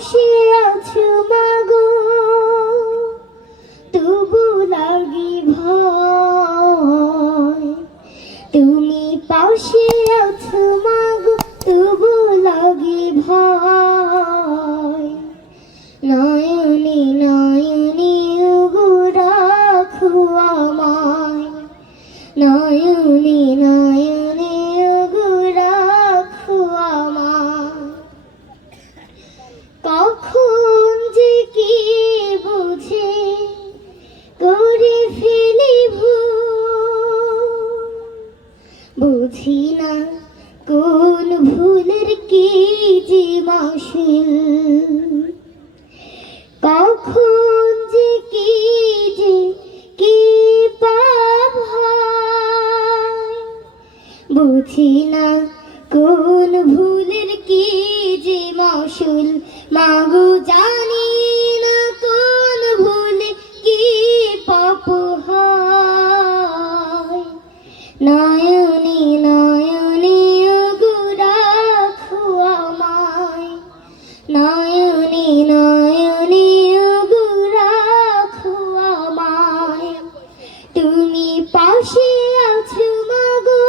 পাশে আছো মাগো, তবু লাগে ভয়। তুমি পাশে আছো মাগো, তবু লাগে ভয়। নয়নে নয়নে ওগো রাখো আমায়, নয়নে নয়নে ওগো রাখো আমায়। কখন যে কি বুঝে করে ফেলি ভুল, বুঝি না কোন ভুলের কি যে মাসুল। কখন যে কি পাপ হয়, বুঝি না কোন ভুলের কি যে মাসুল। মাগো জানি না কোন ভুলে কি পাপ হয়। নয়নে নয়নে ওগো রাখো আমায়, নয়নে নয়নে ওগো রাখো আমায়। তুমি পাশে আছো মাগো,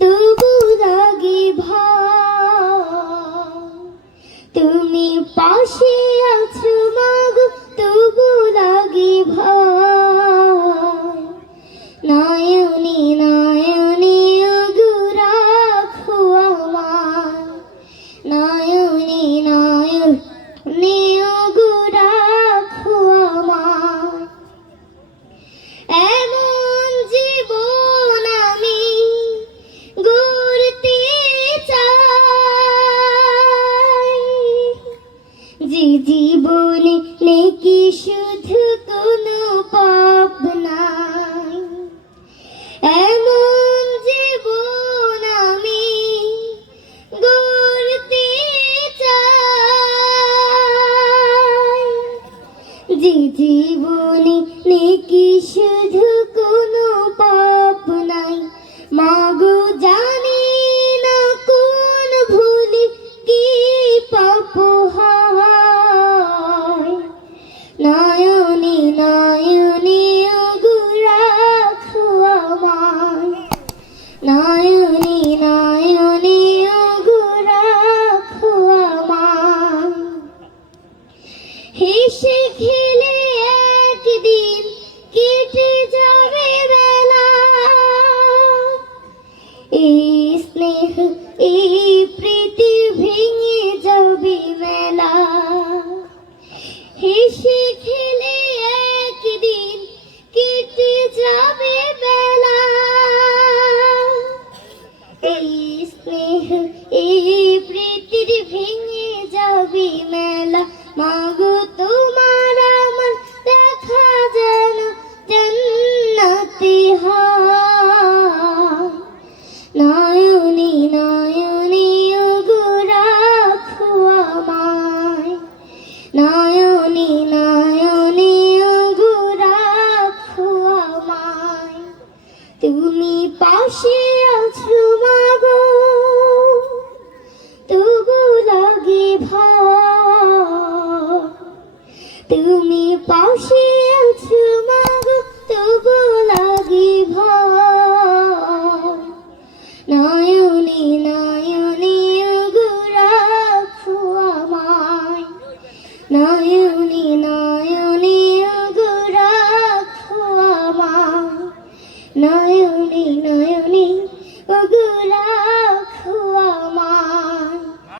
তবু লাগে ভয়। তুমি পাশে আছো মাগো, তবু লাগে ভয়। নয়নে নয়নে ওগো রাখো আমায়, নয়নে নয়নে ওগো রাখো আমায়। এমন জীবন আমি গড়তে চাই, যে জীবনে নেকি শুধু কোনো পাপ নাই। এমন জীবন আমি গড়তে চাই, যে জীবনে নেকি শুধু কোনো পাপ নাই। মাগো জানি না কোন ভুলে কি পাপ হয়। নয়নে নয়নে ওগো রাখো আমায়, নয়নে নয়নে ওগো রাখো আমায়। হেসে খেলে একদিন কেটে যাবে বেলা, এই স্নেহ এই প্রীতি ভেঙে যাবে মেলা। হেসে খেলে একদিন কেটে যাবে বেলা, এই স্নেহ এই প্রীতির ভেঙে যাবে মেলা। মাগো তোমার আমার দেখা যেন জান্নাতে হয়। নয়নে নয়নে ওগো রাখো আমায়, নয়নে নয়নে ওগো রাখো আমায়। তুমি পাশে আছো মাগো, তবু লাগে ভয়। তুমি পাশে আছো মাগো, তবু লাগে ভয়। নয়নে নয়নে ওগো রাখো আমায়, নয়নে নয়নে